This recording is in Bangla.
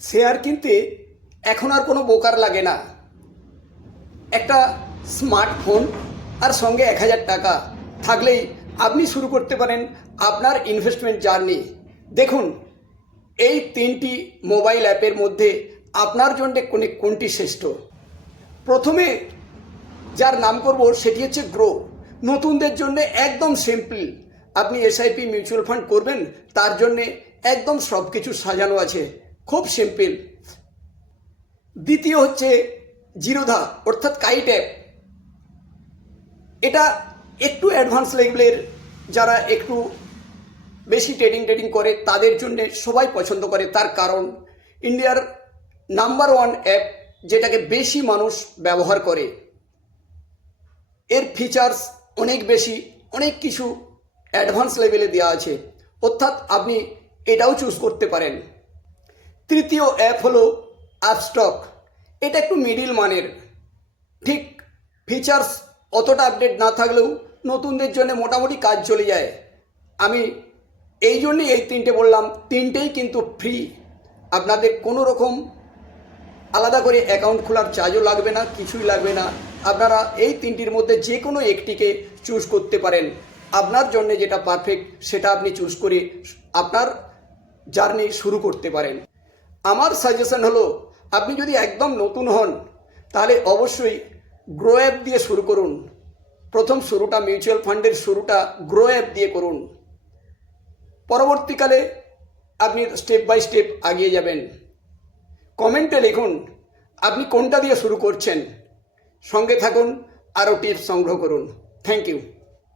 শেয়ার কিনতে এখন আর কোনো বোকার লাগে না। একটা স্মার্টফোন আর সঙ্গে 1000 টাকা থাকলেই আপনি শুরু করতে পারেন আপনার ইনভেস্টমেন্ট জার্নি। দেখুন, এই 3টি মোবাইল অ্যাপের মধ্যে আপনার জন্য কোনটি শ্রেষ্ঠ। প্রথমে যার নাম করব সেটি হচ্ছে গ্রো। নতুনদের জন্য একদম সিম্পল। আপনি এসআইপি মিউচুয়াল ফান্ড করবেন, তার জন্যে একদম সব কিছু সাজানো আছে, খুব সিম্পল। দ্বিতীয় হচ্ছে জিরোধা অর্থাৎ কাইট অ্যাপ। এটা একটু অ্যাডভান্স লেভেলের, যারা একটু বেশি ট্রেডিং করে তাদের জন্য সবাই পছন্দ করে। তার কারণ ইন্ডিয়ার নাম্বার 1 অ্যাপ, যেটাকে বেশি মানুষ ব্যবহার করে। এর ফিচার্স অনেক বেশি, অনেক কিছু অ্যাডভান্স লেভেলে দেওয়া আছে, অর্থাৎ আপনি এটাও চুজ করতে পারেন। তৃতীয় অ্যাপ হলো আপস্টক। এটা একটু মিডিল মানের, ঠিক ফিচার্স অতটা আপডেট না থাকলেও নতুনদের জন্য মোটামুটি কাজ চলে যায়। আমি এই জন্যই এই 3টে বললাম। 3টেই কিন্তু ফ্রি, আপনাদের কোনো রকম আলাদা করে অ্যাকাউন্ট খোলার চার্জও লাগবে না, কিছুই লাগবে না। আপনারা এই 3টির মধ্যে যে কোনো একটিকে চুজ করতে পারেন। আপনার জন্য যেটা পারফেক্ট সেটা আপনি চুজ করে আপনার জার্নি শুরু করতে পারেন। আমার সাজেশন হলো, আপনি যদি একদম নতুন হন তাহলে অবশ্যই গ্রো অ্যাপ দিয়ে শুরু করুন। প্রথম শুরুটা মিউচুয়াল ফান্ডের শুরুটা গ্রো অ্যাপ দিয়ে করুন। পরবর্তীকালে আপনি স্টেপ বাই স্টেপ এগিয়ে যাবেন। কমেন্টে লিখুন আপনি কোনটা দিয়ে শুরু করছেন। সঙ্গে থাকুন, আরও টিপস সংগ্রহ করুন। Thank you.